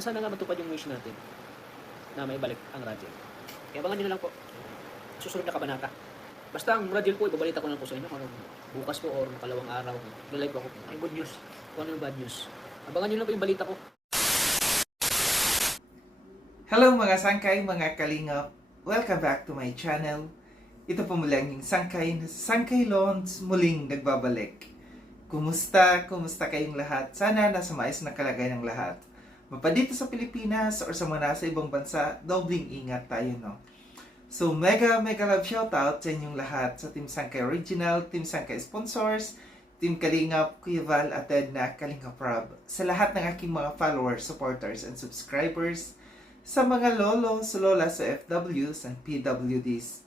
Sana nga matupad yung wish natin na may balik ang Radel. Kaya abangan nyo na lang po. Susunod na kabanata. Basta ang Radel po, ibabalita ko lang po sa inyo kung bukas po or kalawang araw. Live ako. Ay, good news. Kung ano yung bad news. Abangan nyo lang po yung balita ko. Hello mga sangkay, mga kalingap. Welcome back to my channel. Ito po muli ang inyong Sangkay Lons muling nagbabalik. Kumusta? Kumusta kayong lahat? Sana nasa maayos na kalagayan ng lahat. Mapadito sa Pilipinas or sa mga nasa ibang bansa, dobling ingat tayo, no? So, mega love shoutout sa inyong lahat sa Team Sangkay Original, Team Sangkay Sponsors, Team Kalingap, Kuya Val, at Edna, Kalingap Rob. Sa lahat ng aking mga followers, supporters, and subscribers, sa mga lolos, lolas, FWs, and PWDs.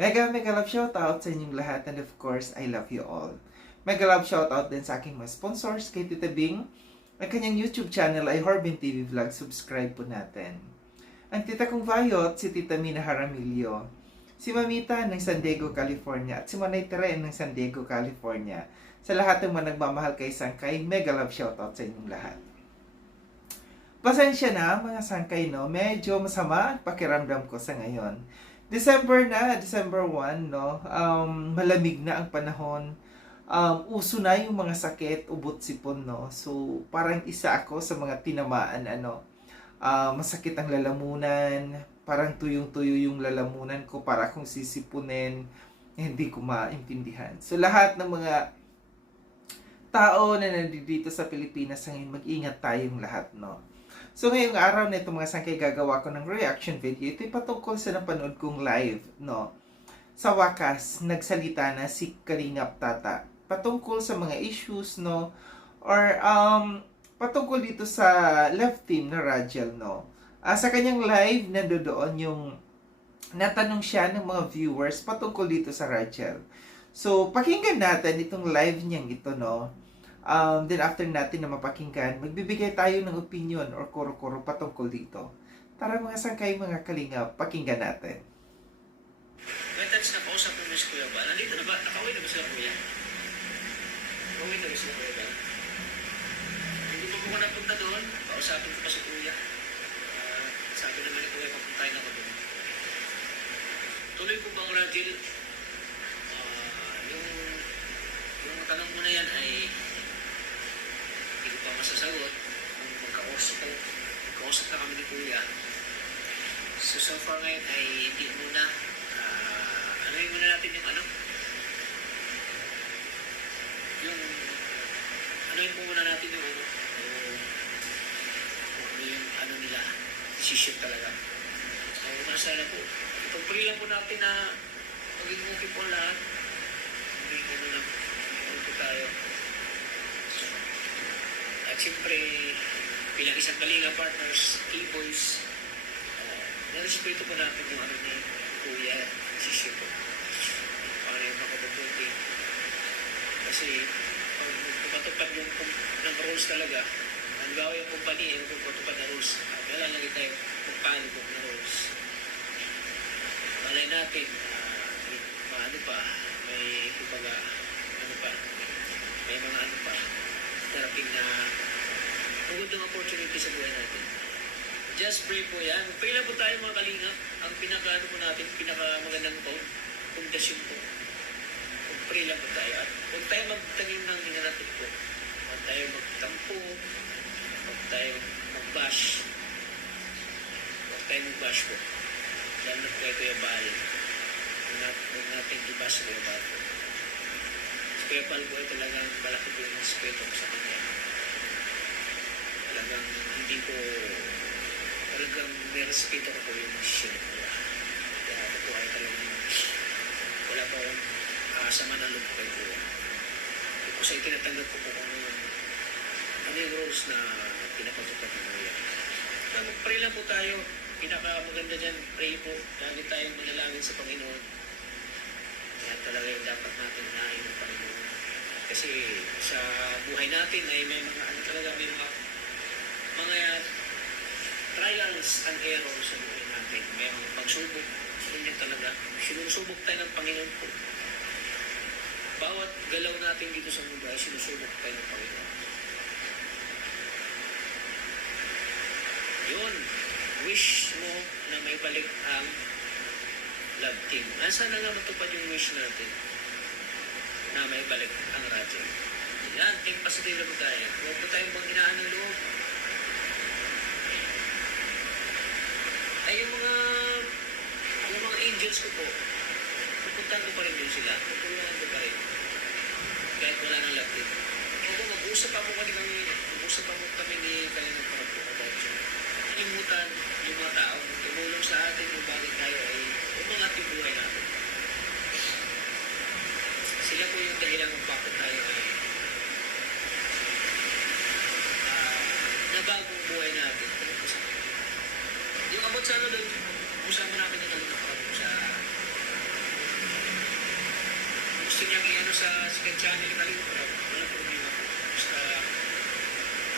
Mega love shoutout sa inyong lahat, and of course, I love you all. Mega love shoutout din sa aking mga sponsors, kay Tita Bing. Ang kanyang YouTube channel ay Horbin TV Vlog. Subscribe po natin. Ang tita kong Vayot, si Tita Mina Jaramillo. Si Mamita ng San Diego, California. At si Manay Tere ng San Diego, California. Sa lahat ng mga nagmamahal kay Sangkay, mega love shoutout sa inyong lahat. Pasensya na mga Sangkay, no? Medyo masama ang pakiramdam ko sa ngayon. December 1, no? Malamig na ang panahon. Uso na yung mga sakit, ubot sipon, no? So, parang isa ako sa mga tinamaan, masakit ang lalamunan, parang tuyong-tuyo yung lalamunan ko, para akong sisipunin, hindi ko maintindihan. So, lahat ng mga tao na nandito sa Pilipinas ngayon, mag-ingat tayong lahat, no? So, ngayong araw na ito, mga Sangkay, gagawa ko ng reaction video. Ito patungkol sa napanood kong live, no? Sa wakas, nagsalita na si Kalingap Tata patungkol sa mga issues, no? Or patungkol dito sa left team na Rajel, no? Sa kanyang live, nandoon yung natanong siya ng mga viewers patungkol dito sa Rajel. So, pakinggan natin itong live niyang ito, no? Then after natin na mapakinggan, magbibigay tayo ng opinion or kuro-kuro patungkol dito. Tara mga Sangkay, mga Kalingap, pakinggan natin. May times na kausap mo si Kuya Ba? Nandito na ba? Nakawin na ba sila Kuya? Nakawin na ba sila Kuya Ba? Hindi pa ako napunta doon. Kausapin ko pa si Kuya. Sabi naman ni Kuya, papuntahin ako doon. Tuloy ko bang Rajil? Yung tanong mo na yan ay hindi ko pa masasagot. Magkausap na kami ni Kuya. So far ngayon ay hindi muna. Anuhin muna natin yung anuhin po muna natin yung ano nila, decision talaga. So, masaya po. Pagpuli lang po natin na maging okay po lahat. Maging lang po tayo. At siyempre, bilang isang Kalinga partners, E-Boys, narespeto po natin yung ni Kuya, decision po. Paano yung makabubuti. Kasi, pag matupad yung ng rules talaga, ang gawa yung kumpanya, yung matupad na rules, malalagay tayo kung paano po na rules. Malay natin, may kumbaga, may mga darating na magandang opportunity sa buhay natin. Just pray po yan. Pray lang po tayo mga Kalingap. Ang pinakamagandang pundasyon po. Pray lang po tayo. At huwag tayo magtangin ng hinanatid po. Huwag tayo magtampo. Huwag tayo mag-bash. Huwag tayo mag-bash po. Lalo na po kayo Kuya Bal. Huwag natin i-bash sa Kuya Bal po. Si Kuya Bal po ay talagang malaki po yung respeto ko sa kanya. Talagang hindi ko talagang may respeto ko po yung decision ko. Kaya ako po ay talagang wala pa akong sama ng loob ko kay Kuya. Hindi ko sa itinatanggap ko po kung ano yung rules na pinapatupad ng Kuya. Mag-pray lang po tayo. Pinakamaganda dyan, pray po. Lagi tayong manalangin sa Panginoon. Kaya talaga yung dapat natin unahin ng Panginoon. Kasi sa buhay natin ay may mga mga trials and errors sa buhay natin. May mga pagsubok. Ganyan talaga. Sinusubok tayo ng Panginoon po. Bawat galaw natin dito sa mundo ay sinusubok tayo ng Panginoon. Yun, wish mo na may balik ang love team. Sana nga matupad yung wish natin na may balik ang Rachel. Yan, think positive lang tayo. Huwag po tayong bangginaan ng loob. Ay, yung mga angels ko po, pupuntahan ko pa rin yun sila. Tutulungan ko pa rin. Kahit wala nang love team. Opo, mag-usap ako kami ni Kalinang Parap po about yun. Kalimutan yung mga tao, tumulong sa atin kung bakit tayo ay umangat yung buhay natin. Sila po yung dahilan kung bakit tayo ay nabagong buhay natin. Yung about sa ano doon, usama namin yung Kalinang Parap po sa gusto niyang i-ano sa second channel Kalinang Parap. Wala problema po.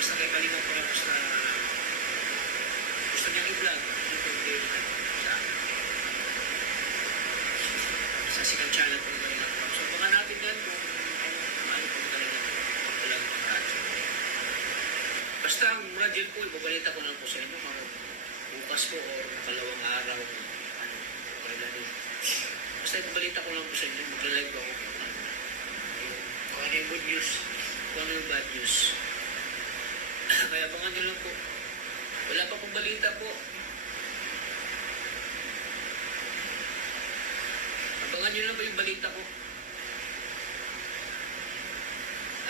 Basta kay Kalinang Parap sa gusto niyang i-vlog. Hindi problema sa second channel po yung Kalinang Parap. So baka natin yan kung ano po talaga walang mga radyo. Basta ang radyo po, ibabalita ko lang po sa inyo mga bukas po o kalawang araw kailan yun. Basta ibabalita ko lang po sa inyo, magla-live ako kung ano yung good news, kung ano yung bad news. Kaya abangan nyo lang po. Wala pa pong balita po. Abangan nyo lang po yung balita ko.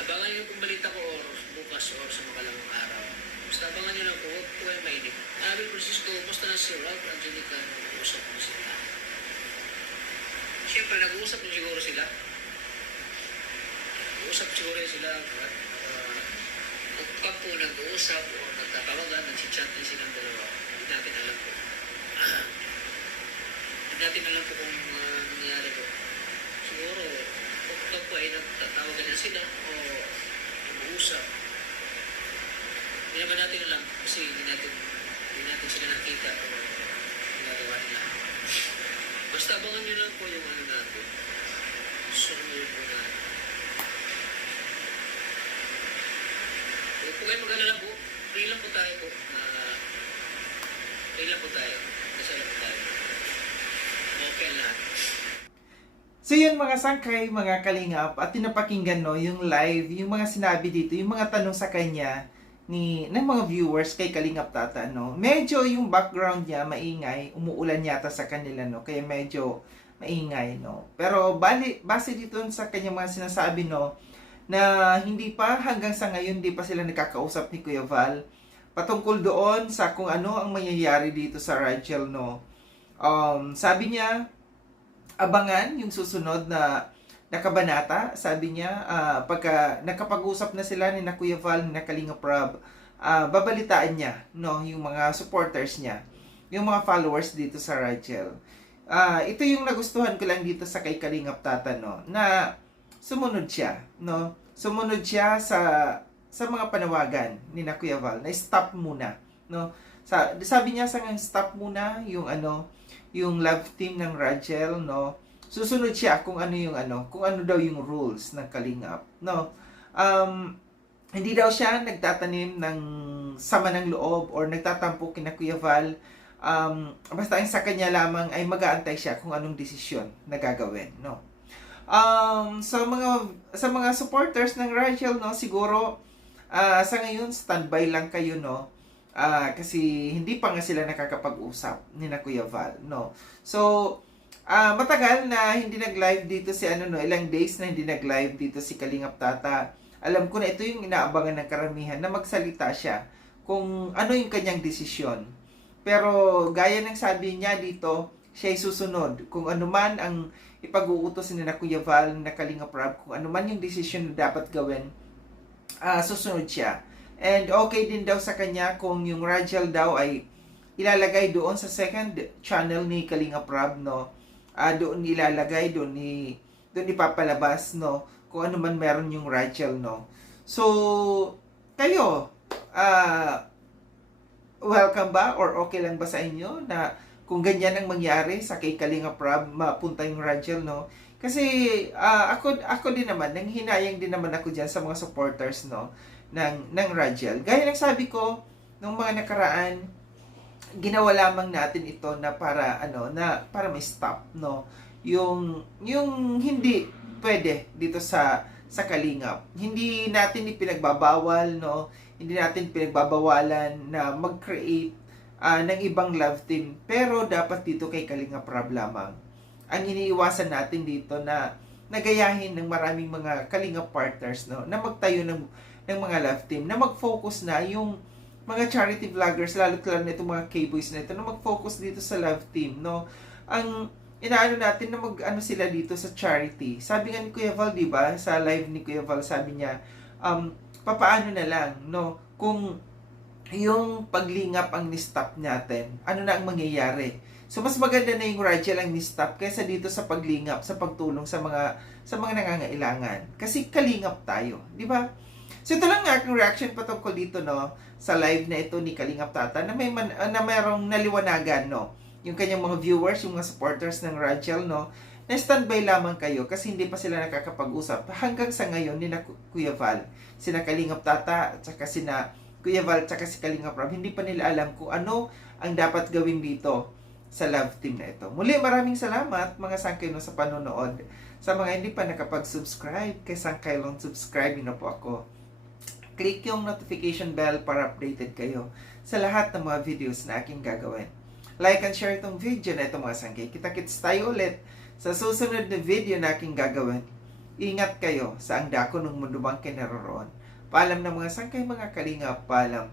Abangan nyo yung balita ko or bukas or sa makalamang araw. Basta abangan nyo lang po, huwag po ay mainit. Abel Francisco, basta na si Ralph Angelica, nag-uusap mo sila. Siyempre, nag-uusap mo siguro sila. Nag-uusap siguro sila. Pag po nag-uusap o nagtatawagan, nag-chat din silang dalawa. Hindi natin alam po. Hindi natin alam po kung nangyari po. Siguro, pag po ay nagtatawagan na sila o nag-uusap. Hindi naman natin alam kasi hindi natin sila nakita o ginagawa nila. Basta abangan nyo lang po yung ano natin. Sumunod po natin. Huwag po kayo mag-alala po. Pray lang po tayo po. Pray lang po tayo. Kasala po tayo. Okay lahat. So yun mga sangkay, mga kalingap, at tinapakinggan no, yung live, yung mga sinabi dito, yung mga tanong sa kanya ng mga viewers kay Kalingap Tata, no. Medyo yung background niya maingay, umuulan yata sa kanila, no, kaya medyo maingay, no. Pero base dito sa kanya mga sinasabi, no, na hindi pa hanggang sa ngayon hindi pa sila nakakausap ni Kuya Val patungkol doon sa kung ano ang mangyayari dito sa Rachel, no. Sabi niya abangan yung susunod na kabanata. Sabi niya pagka nakapag-usap na sila ni na Kuya Val, ni na Kalingap Rab, babalitaan niya, no, yung mga supporters niya, yung mga followers dito sa Rachel. Ito yung nagustuhan ko lang dito sa kay Kalingap Tata, no, na sumunod siya, no, sumunod siya sa mga panawagan ni na Kuya Val na stop muna, no. Sabi niya sa stop muna yung yung love team ng Rachel, no. Susunod siya kung ano daw yung rules ng Kalingap, no. Hindi daw siya nagtatanim ng sama ng loob or nagtatampo kina Kuya Val. Basta ang sa kanya lamang ay mag-aantay siya kung anong desisyon na gagawin, no. Sa mga supporters ng Rachel, no, siguro sa ngayon standby lang kayo, no. Kasi hindi pa nga sila nakakapag-usap ni na Kuya Val, no. So matagal na hindi nag-live dito si ilang days na hindi nag-live dito si Kalingap Tata. Alam ko na ito yung inaabangan ng karamihan na magsalita siya kung ano yung kanyang desisyon. Pero gaya ng sabi niya dito, siya ay susunod. Kung ano man ang ipag-uutos ni na Kuya Val, na Kalingap Rab, kung ano man yung desisyon na dapat gawin, susunod siya. And okay din daw sa kanya kung yung Rachel daw ay ilalagay doon sa second channel ni Kalingap Rab, no. Doon ilalagay, doon ipapalabas, no, kung ano man meron yung Rachel, no. So kayo welcome ba or okay lang ba sa inyo na kung ganyan ang mangyari sa kay Kalingap Rab, mapunta yung Rachel, no. Kasi ako din naman, nanghinayang din naman ako diyan sa mga supporters, no, ng Rachel. Gaya ng sabi ko nung mga nakaraan, ginawa lamang natin ito na para para may stop, no, yung hindi pwede dito sa Kalingap. Hindi natin ipinagbabawal, no, hindi natin pinagbabawalan na mag-create ng ibang love team, pero dapat dito kay Kalingap Rab lamang. Ang iniiwasan natin dito na nagayahin ng maraming mga Kalingap partners, no, na magtayo ng mga love team, na mag-focus na yung mga charity vloggers, lalo na itong mga K-boys na ito, na mag-focus dito sa love team, no. Ang inaano natin na mag-ano sila dito sa charity. Sabi nga ni Kuya Val, di ba, sa live ni Kuya Val, sabi niya, papaano na lang, no, kung yung paglingap ang ni-stop natin, ano na ang mangyayari? So, mas maganda na yung Rachel ang ni-stop kaysa dito sa paglingap, sa pagtulong sa mga nangangailangan. Kasi kalingap tayo, di ba? So, ito lang nga aking reaction patungkol dito, no, sa live na ito ni Kalingap Tata, na mayroong naliwanagan, no, yung kanyang mga viewers, yung mga supporters ng Rachel, no, na standby lamang kayo kasi hindi pa sila nakakapag-usap hanggang sa ngayon nila Kuya Val, sina Kalingap Tata, at saka sina Kuya Val, at saka si Kalingap Rob, hindi pa nila alam kung ano ang dapat gawin dito sa love team na ito. Muli, maraming salamat mga sangkaylon sa panonood. Sa mga hindi pa nakapag-subscribe, kay sangkaylon, subscribe na po ako. Click yung notification bell para updated kayo sa lahat ng mga videos na aking gagawin. Like and share itong video na ito mga sangkay. Kita-kits tayo ulit sa susunod na video na aking gagawin. Ingat kayo sa ang dako ng mundo bang kinaroroon. Paalam ng mga sangkay, mga kalingap, paalam.